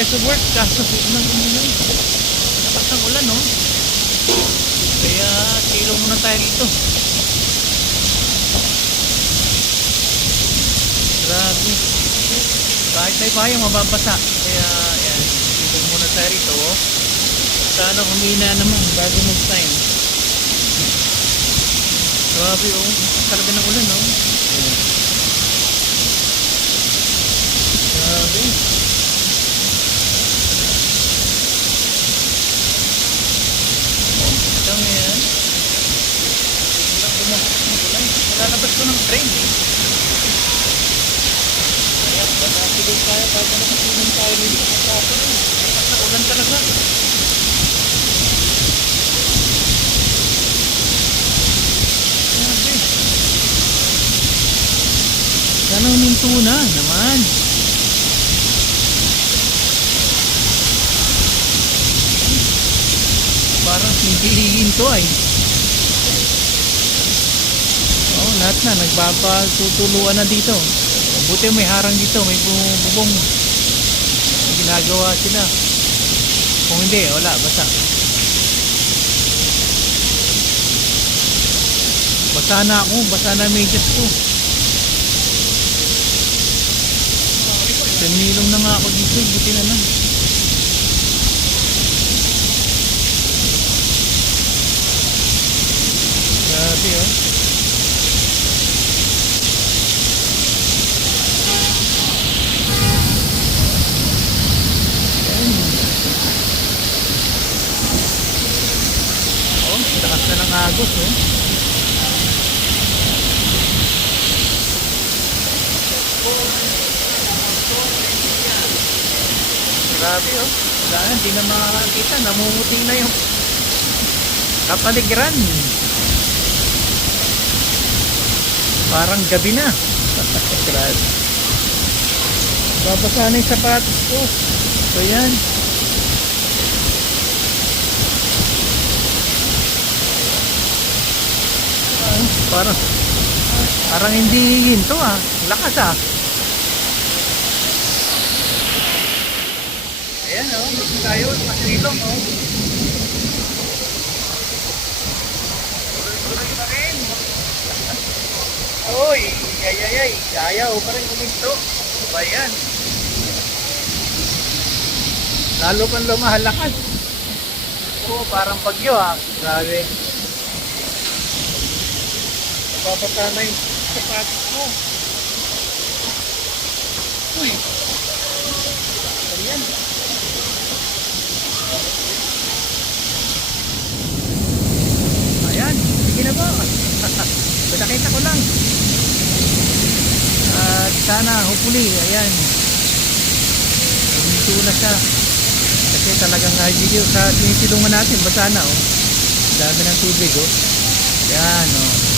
tayo sa work kaso unang umulan. Lakas ng ulan, no? Kaya silong muna tayo dito. Grabe. Kahit may payong mababasa. Kaya yan, silong muna tayo rito. Sana humina naman bago mag-time. Grabe, oh. Talaga ng ulan, no? Grabe. Hanggang yan. Biglang bumagsak ng ulan. Lalabas ko ng train, eh. Kaya pagkakilay tayo bago nakasiling tayo nito. Lakas na ulan talaga. Grabe. Sana huminto na naman. Parang hindi hihinto ay. Oh, lahat na nagpapatutuluan na dito. Buti may harang dito, may bubong. May ginagawa sila. Kung hindi, wala, basa. Basa na ako, basa na medyas ko. Sinilong na nga ako dito, buti na lang. Grabe, oh. Oh, lakas na ng agos, oh. Grabe, oh. Wala na, hindi na makakita. Namumuti na yung kapaligiran. Parang gabi na. Grabe. Babasa na yung sapatos ko. So yan. Parang hindi hinto, ah. Lakas, ah. Ayan, oh. Dito tayo. Masilong, oh. Tuloy pa rin. Uy, ay. Ayaw pa rin kuminto. Ba yan? Lalo pang lumahalakas. Oo, parang bagyo, ah. Grabe. Babasa na yung sapatos mo. Uy. Ayan. Ayan. Sige na ba? Nakita ko lang. At sana, hopefully, ayan. Huminto na siya. Kasi talagang video sa tinisilungan natin. Basa na, oh. Dami ng tubig, oh. Ayan, oh.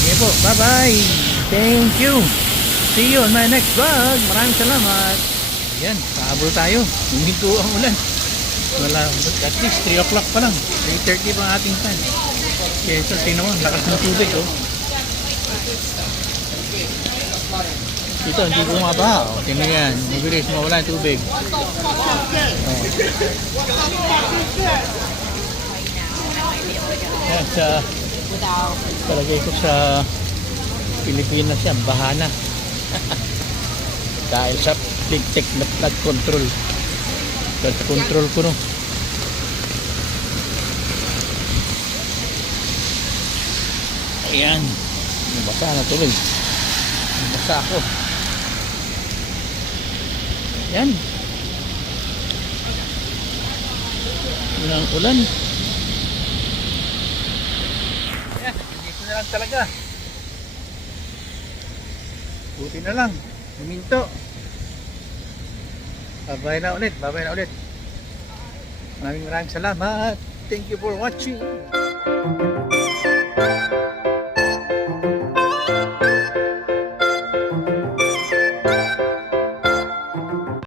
Okay po, bye-bye. Thank you. See you on my next vlog. Maraming salamat. Ayan, pahabol tayo. Huminto ang ulan. Wala, at least 3 o'clock pa lang. 3:30 pa ang ating time. Okay, so tingnan mo, lakas ng tubig, oh. Ito, hindi bumaba. Oh, tingnan yan. Mabilis mawala yung tubig. Oh. Yan, palagay ko sa Pilipinas yan, bahana. Dahil sa pigtek na flood control. Flood control ko, no. Ayan. Basa na tuloy. Basa ako. Ayan. Yun ang ulan. Ayan. Dito na lang talaga. Buti na lang. Huminto. Babay na ulit. Babay na ulit. Maraming salamat. Thank you for watching.